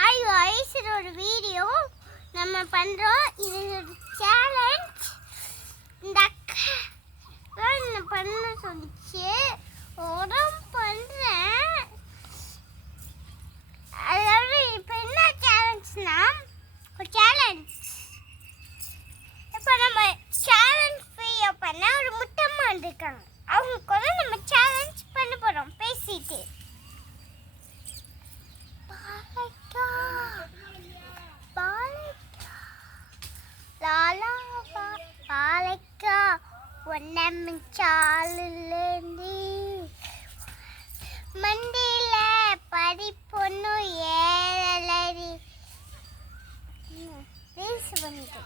ஆய் வயசுல ஒரு வீடியோ நம்ம பண்றோம். இது ஒரு சேலஞ்ச். இந்த அக்கா என்ன பண்ண சொல்லிச்சு, உடம்பு பண்றேன். அதாவது இப்போ என்ன சேலஞ்ச்னா, ஒரு சேலஞ்ச். இப்போ நம்ம சேலஞ்ச் வீடியோ பண்ண ஒரு முட்டம்மா இருக்காங்க. அவங்க கூட நம்ம சேலஞ்ச் பண்ண போறோம் பேசிட்டு. பாலைக்கா ஒன்னமிச்சாலுலேந்தி மண்டியில பறிப்பொண்ணு ஏழலரி ரீல்ஸ் பண்ணிட்டு